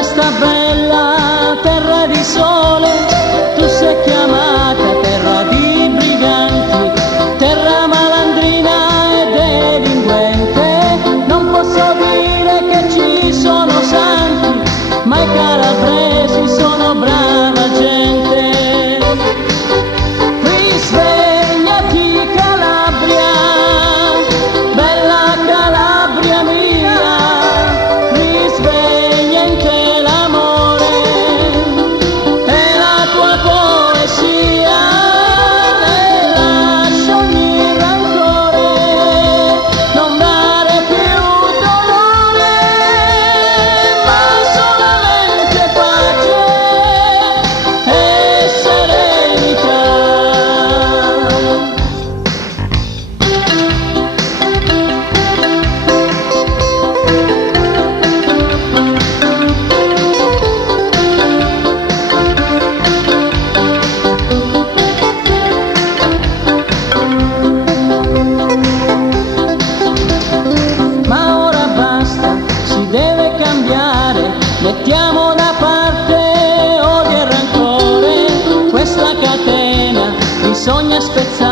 questa bella terra di sole, tu sei chiamata terra di briganti, terra malandrina e delinquente. Non posso dire che ci sono santi, ma i calabresi sono brava gente. Risvegliati Calabria, bella Calabria mia, risveglia in te l'amore e la tua poesia, e lascia ogni rancore, non dare più dolore, ma solamente pace e serenità. Ma ora basta, si deve cambiare, mettiamo da parte odio e rancore, questa catena bisogna spezzare.